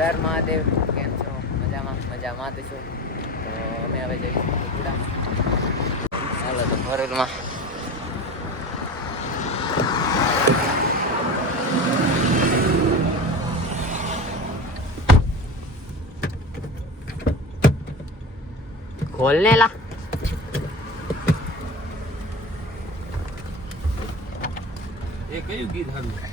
હર મહાદેવ. કેમ છો? મજામાં? મજામાં તો છો. તો અમે હવે જઈશું ચાલો તો ખોલ ને લા. એ કયું ગીત હારું?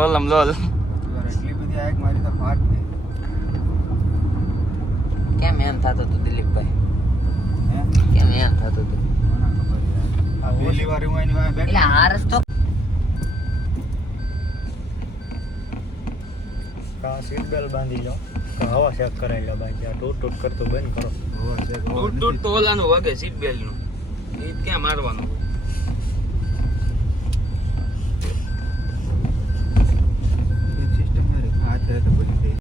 લોલમ લોલ એટલી બધી આગ મારી તો ફાટ નહીં કેમ એમ થતું તું દિલીપભાઈ? કેમ એમ થતો તું? મને ખબર યાર? આ પહેલી વાર હું એની વાંહે એટલે આ રસ્તો કા સીટ બેલ્ટ બાંધી લો. હવા ચેક કરાવી લો બાકી. આ ટૂટ ટૂટ કરતો બંધ કરો. હવા ટૂટ ટૂટ તો ઓલાનું વાગે સીટ બેલ્ટનું. એ ક્યાં મારવાનું નથી. એક સિસ્ટમ મારી હાથ હે તો બધી થઈ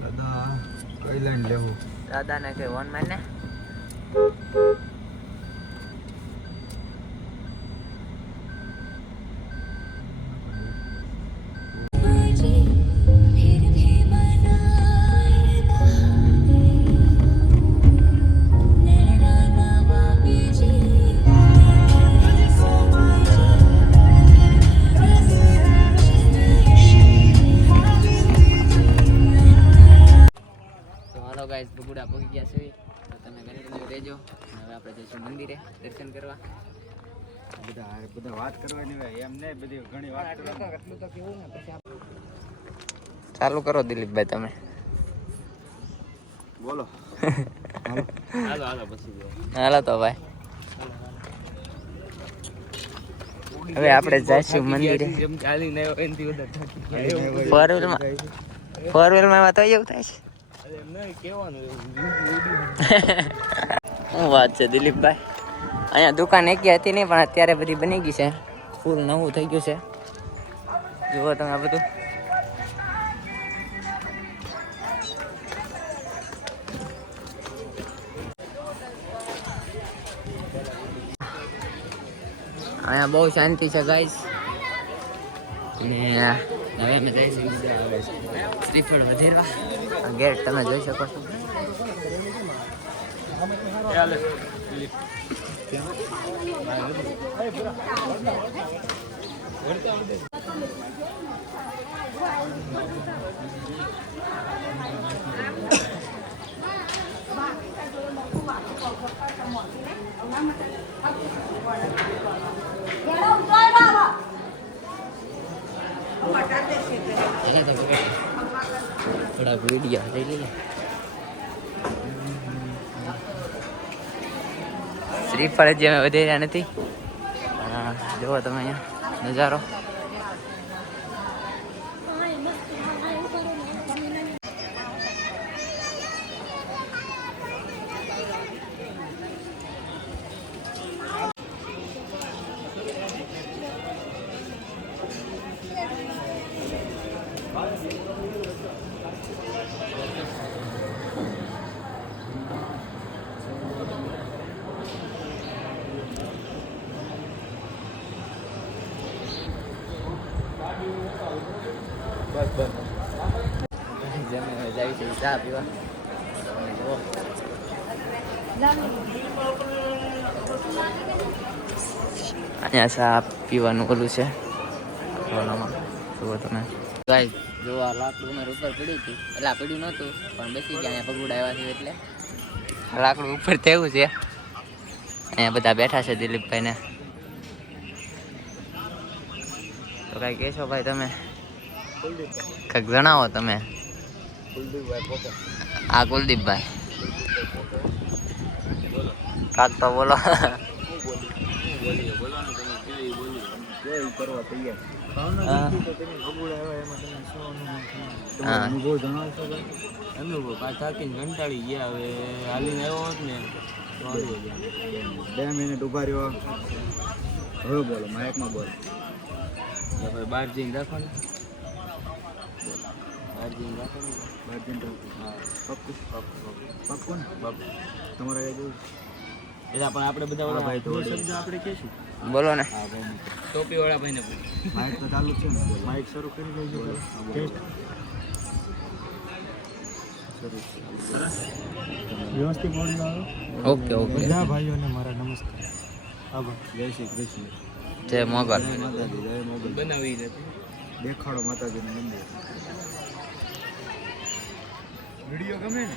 દાદા કઈ લાઈન લેવું દાદાને કે વન મેન બધી ઘણી વાત ચાલુ કરો દિલીપભાઈ તમે. બોલો. હાલો હાલો પછી હાલો તો ભાઈ. હવે આપણે જઈશું મંદિરે. જેમ ચાલી નહીં હોય એનાથી વધારે થાકી ગયા. ફોર વ્હીલમાં ફોર વ્હીલમાં તો એવું થાય છે. એમ. શું વાત છે દિલીપભાઈ? અહીંયા દુકાન એકી હતી નહીં પણ અત્યારે બધી બની ગઈ છે. ફૂલ નવું થઈ ગયું છે. જુઓ તમે આ બધું. અહીંયા બહુ શાંતિ છે ગાઈસ અને ગેટ તમે જોઈ શકો છો. એને તો પકડ. થોડા વીડિયો શ્રીફળ જે અમે વધેર્યા નથી. હા, જુઓ તમે અહીંયા નજારો. જમે હવે જાવી છે ચા પીવા અહીંયા ચા પીવાનું ઓલું છે. ઓલામાં જુઓ તમે. ગાઈસ જો આ લાકડું મારે ઉપર પડ્યું હતું. એટલે પડ્યું નહોતું પણ બેસી ગયા અહીંયા પગુડા આવ્યા છે એટલે. લાકડું ઉપર થયું છે. અહીંયા બધા બેઠા છે દિલીપભાઈ ને તો કઈ કહેશો ભાઈ તમે? કંઈક જણાવો તમે. આ કુલદીપભાઈ. કાક તો બોલો. કંટાળી ગયા હવે હાલીને આવ્યો હોત ને. બે મિનિટ ઊભા રહ્યો હવે બોલો માઇકમાં બોલો ભાઈ બહાર જઈને રાખો બોલો ને. ટોપી વાળા ભાઈ ને માઇક તો ચાલુ છે ને માઇક શરૂ કરી દેજો ટેસ્ટ વ્યવસ્થિત બોલી વાળો ઓકે ઓકે. બધા ભાઈઓને મારા નમસ્કાર. આભાર. જય શ્રી કૃષ્ણ. જય મોગલ. બનાવી નથી દેખાડો માતાજીનું મંદિર. વીડિયો ગમે ને?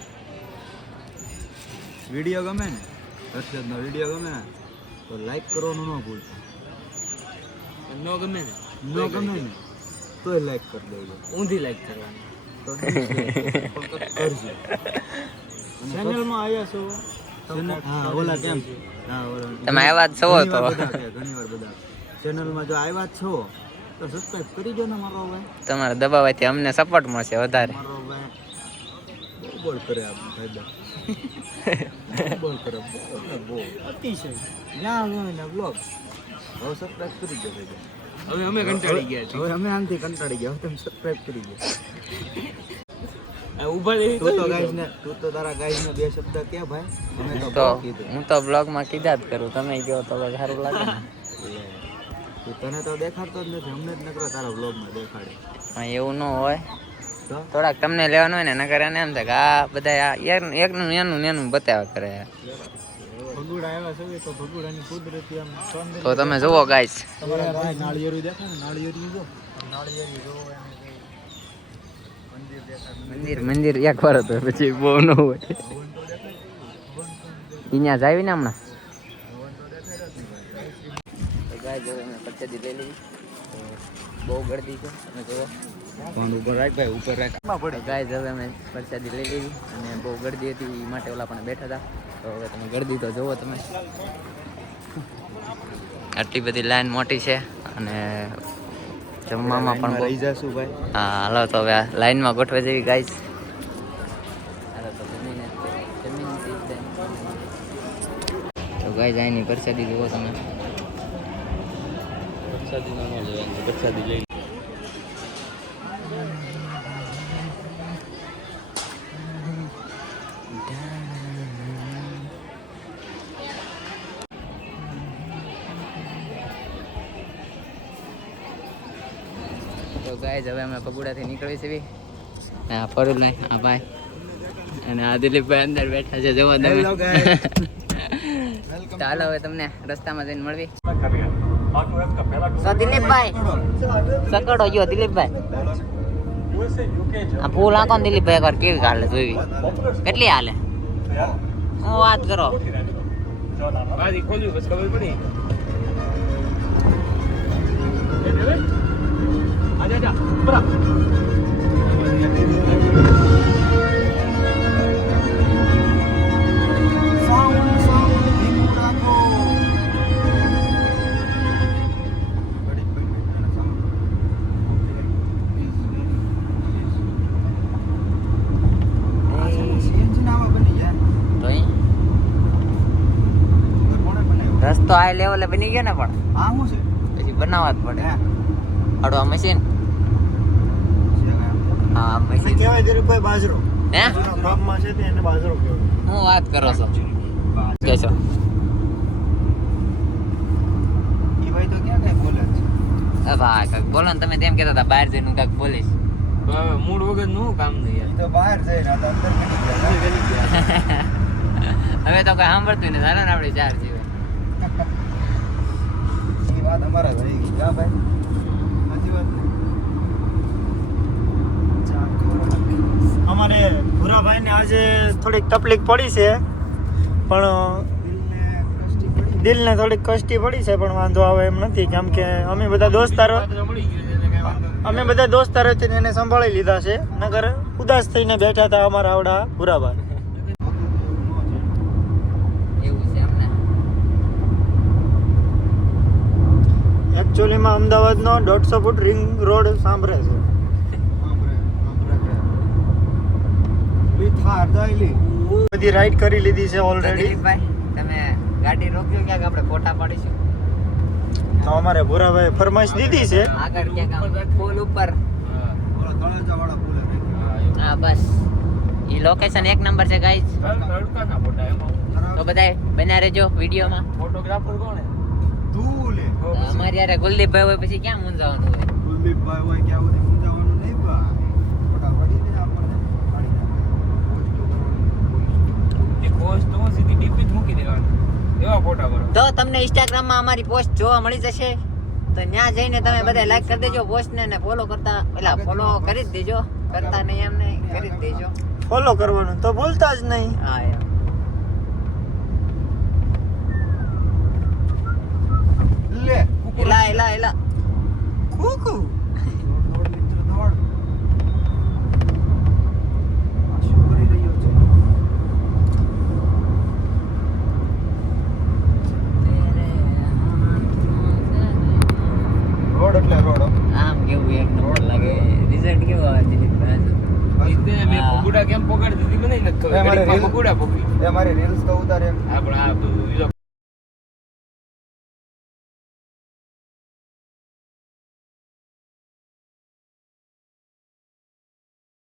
વીડિયો ગમે ને? હર્ષદનો વીડિયો ગમે ને? તો લાઈક કરવાનું ન ભૂલતા. ન ગમે ને? ન ગમે ને? તો લાઈક કરી દેજો. ઊંધી લાઈક કરવાની. તો કરજો. ચેનલમાં આવ્યા છો? ચેનલ- હા ઓલા કેમ? હા ઓલા તમે આવ્યા છો ઘણી તો. વાર બધા ઘણી વાર બધા. ચેનલમાં જો આવ્યા છો તો સબસ્ક્રાઇબ કરી દો ને મારો ભાઈ તમારા દબાવવાથી અમને સપોર્ટ મળશે વધારે. મારો ભાઈ બોલ કરે આ ભાઈ બોલ કરે બહુ અતિશય. જ્યાં હોય ને બ્લોગ હવે સબસ્ક્રાઇબ કરી દો ભાઈ. હવે અમે કંટાળી ગયા છીએ. હવે અમે આનથી કંટાળી ગયા. હવે તમે સબસ્ક્રાઇબ કરી દો. આ રહી તું તો ગાઈસ ને તું તો તારા ગાઈસ ને બે શબ્દ કે ભાઈ? અમે તો હું તો બ્લોગમાં કીધા જ કરું. તમે કહો તો સારું લાગે તને તો દેખાડતો જ નથી. અમને જ નકરો તારા વ્લોગમાં દેખાડે. પણ એવું ન હોય. થોડાક તમને લેવાનું હોય ને નકર એને એમ થાય કે આ બધા એકનું એનું ને એનું બતાવ્યા કરે. ભગુડા આવ્યા છો તો ભગુડાની કુદરતી આમ સૌંદર્ય તો તમે જુઓ ગાઈસ. મંદિર મંદિર એક વાર હતો પછી બહુ ન હોય. અહીંયા જાવી ને હમણાં તો ગાય જો દીધેલી. બહુ ગળદી છે. તમે જુઓ ફોન ઉપર રાખ ભાઈ ઉપર રાખ. ગાય હવે અમે પરસાદી લઈ લીધી અને બહુ ગળદી હતી એ માટે ઓલા પણ બેઠા હતા. તો હવે તમે ગળદી તો જુઓ તમે. આટલી બધી લાઈન મોટી છે અને જમવામાં પણ રહી જશું ભાઈ. હા હાલો તો હવે આ લાઈનમાં ગોઠવે જેવી ગાય તો ગાય જાયની પ્રસાદી જુઓ તમે. પ્રસાદી ના લેવાની પ્રસાદી લઈ તો ગાય હવે અમે પગુડાથી નીકળી છીએ આ ફરું નહીં આ ભાઈ અને આ દિલીપભાઈ અંદર બેઠા છે જુઓ તમે. ચાલો હવે તમને રસ્તામાં જઈને મળવી. દિલીપભાઈ. સકડો ગયો, દિલીપભાઈ. આ ફૂલ આંકો દિલીપભાઈ એકવાર કેવી હાલે જોઈવી કેટલી હાલે? હું વાત કરો? રસ્તો આ લેવલે બની ગયો ને પણ. આ શું છે? પછી બનાવવા જ પડે. હે? હડવા મશીન? હા મશીન કહેવાય દિલીપભાઈ બાજરો. હે? ગામમાં છે તે એને બાજરો કહેવાય. હું વાત કરો છો? કે છો? ભાઈ તો ક્યાં કઈ બોલે છે? ભાઈ બોલો ને તમે તેમ કહેતા હતા બહાર જઈને હું બોલીશ. તો હવે મૂળ વગરનું કામ નહીં તો બહાર જઈને અંદર. હવે તો કઈ સાંભળતું ને સારા ને આપણે ચાર જીવે. વાત અમારા થઈ ગઈ. હા ભાઈ. સાચી વાત અમારે ભૂરાભાઈને આજે થોડીક તકલીફ પડી છે પણ દિલને કષ્ટી થોડીક કષ્ટી પડી છે પણ વાંધો આવે એમ નથી. કેમ કે અમે બધા દોસ્તારો. અમે બધા દોસ્તારો એને સંભાળી લીધા છે. નગર ઉદાસ થઈને બેઠા હતા અમારા આવડા ભૂરાભાઈ એવું છે એમ ને એકચ્યુઅલીમાં અમદાવાદનો દોઢસો ફૂટ રિંગ રોડ સાંભળે છે. બધી રાઈડ કરી લીધી છે ઓલરેડી તમે ગાડી રોક્યો ક્યાંક? આપણે ફોટા પાડીશું. તો અમારે ભૂરાભાઈ ફરમાઈશ દીધી છે. આગળ ક્યાંક પુલ ઉપર. હા. ઓલા તળાજા વાળા બોલે હા, એવું. હા બસ એ લોકેશન એક નંબર છે ગાઈઝ તો બધાય બન્યા રહેજો વિડીયોમાં. ફોટોગ્રાફર કોણ લે તો પછી? કુલદીપભાઈ હોય પછી ક્યાં મૂંઝાવાનું હોય? કુલદીપભાઈ હોય ક્યાં આવું સમજાવવાનું નહીં બા ફટાફટ દે આપણને પાડી નાખે. એ પોસ્ટ તો સીધી ડીપી મૂકી દેવાની. એવા ફોટા કરો તો તમને ઇન્સ્ટાગ્રામમાં અમારી પોસ્ટ જોવા મળી જશે. તો ત્યાં જઈને તમે બધા લાઈક કરી દેજો પોસ્ટ ને ફોલો કરતા પેલા ફોલો કરી જ દેજો. કરતા નહીં એમ નહીં કરી જ દેજો. ફોલો કરવાનું તો ભૂલતા જ નહીં. હા એમ લે એલા એલા એલા કુકુ દોડ, દોડ, મિત્ર, દોડ. આ શું કરી રહ્યો છે રોડ એટલે રોડ હો. આમ કેવું એક નંબર લાગે રિઝલ્ટ કેવું આવે દિલીપભાઈ રીતે મેં હા. પગુડા કેમ પકડી દીધી મને નથી ખબર એ મારે ઘડીકમાં રીલ- પગુડા પકડી એ મારી રીલ્સ તો ઉતારે આપણે આ બીજો